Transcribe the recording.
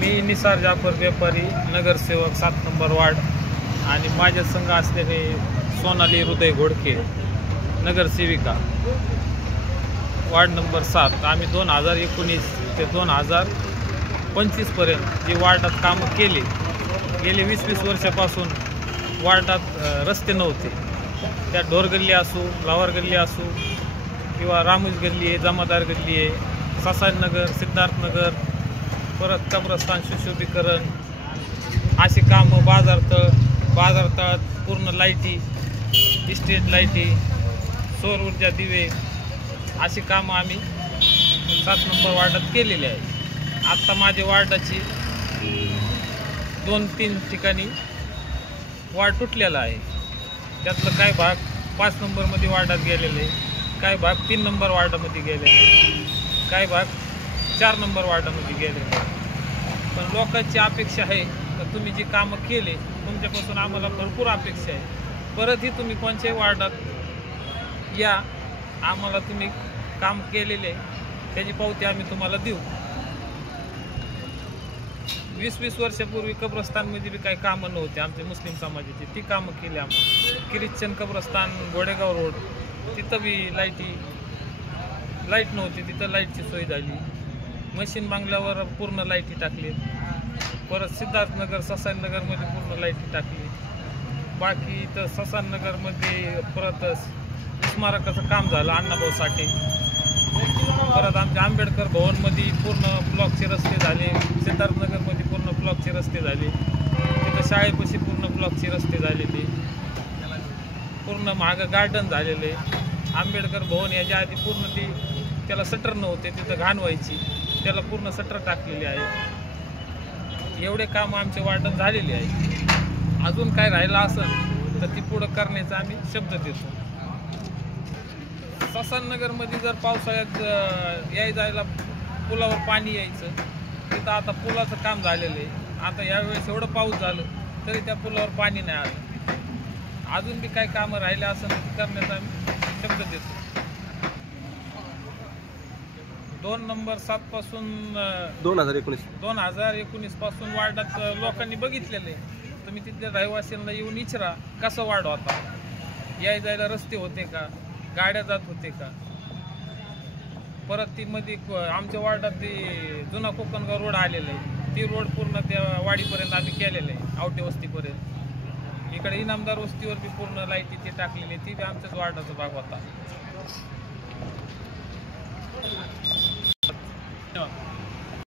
मी निसार जाफर व्यापारी, नगरसेवक 7 number ward आणि माझ्या संघ असलेले सोनाली हृदय घोडके, नगरसेविका वार्ड नंबर 7। आम्ही 2019 ते 2025 पर्यंत जी वार्डात कामं केली, गेले 20-20 वर्षापासून वार्डात रस्ते नव्हते। त्या ढोरगल्ली असो, लावार गल्ली असो किंवा रामूज गल्ली आहे, जमादार गल्ली आहे, ससाननगर, सिद्धार्थनगर, परत कब्रस्तान सुशोभीकरण, अशी कामं, बाजारतळात पूर्ण लाईटी, स्ट्रीट लाईटी, सौर ऊर्जा दिवे, अशी कामं आम्ही 7 नंबर वार्डात केलेली आहे। आत्ता माझ्या वार्डाची 2-3 ठिकाणी वार्ड तुटलेला आहे। त्यातलं काही भाग 5 नंबरमध्ये वार्डात गेलेले, काही भाग 3 नंबर वार्डामध्ये गेलेले, काही भाग 4 नंबर वार्डामध्ये गेलेले। पण लोकांची अपेक्षा आहे तर तुम्ही जी कामं केले, तुमच्यापासून आम्हाला भरपूर अपेक्षा आहे। परतही तुम्ही कोणत्याही वार्डात या, आम्हाला तुम्ही काम केलेले त्याची पावती आम्ही तुम्हाला देऊ। 20-20 वर्षापूर्वी कब्रस्तानमध्ये बी काही कामं नव्हते आमच्या मुस्लिम समाजाची, ती कामं केली आम्ही। ख्रिश्चन कब्रस्तान गोडेगाव रोड, तिथं बी लाईट नव्हती, तिथं लाईटची सोय झाली। मशीन बांगल्यावर पूर्ण लाईटी टाकली। परत सिद्धार्थनगर, ससाननगरमध्ये पूर्ण लाईटी टाकली। बाकी इथं ससाननगरमध्ये परत स्मारकाचं काम झालं अण्णाभाऊ साठे। परत आमच्या आंबेडकर भवनमध्ये पूर्ण ब्लॉकचे रस्ते झाले, सिद्धार्थनगरमध्ये पूर्ण ब्लॉकचे रस्ते झाले, तिथं शाळेपाशी पूर्ण ब्लॉकचे रस्ते झालेले, पूर्ण मागं गार्डन झालेले। आंबेडकर भवन याच्या आधी पूर्ण त्याला सटर नव्हते, तिथं घाण व्हायची, त्याला पूर्ण सटर टाकलेली आहे। एवढे काम आमच्या वार्डात झालेले आहे। अजून काय राहिलं असेल तर ती पुढं करण्याचा आम्ही शब्द देतो। ससाननगरमध्ये जर पावसाळ्यात जायला पुलावर पाणी यायचं, तिथं आता पुलाचं काम झालेलं आहे। आता यावेळेस एवढं पाऊस झालं तरी त्या पुलावर पाणी नाही आलं। अजून बी काही कामं राहिले असेल तर करण्याचा आम्ही शब्द देतो। 2 नंबर 7 पासून 2019 पासून वार्डात लोकांनी बघितलेलं आहे। तुम्ही तिथल्या रहिवाशांना येऊन विचारा कसं वार्ड होता, जायला रस्ते होते का, गाड्या जात होते का। परत ती मध्ये आमच्या वार्डात ती जुना कोकणगाव रोड आलेला आहे, ती रोड पूर्ण त्या वाडीपर्यंत आम्ही केलेलं आहे, आवटे वस्तीपर्यंत। इकडे इनामदार वस्तीवर बी पूर्ण लाईटी ती टाकलेली, ती बी आमच्याच वार्डाचा भाग होता।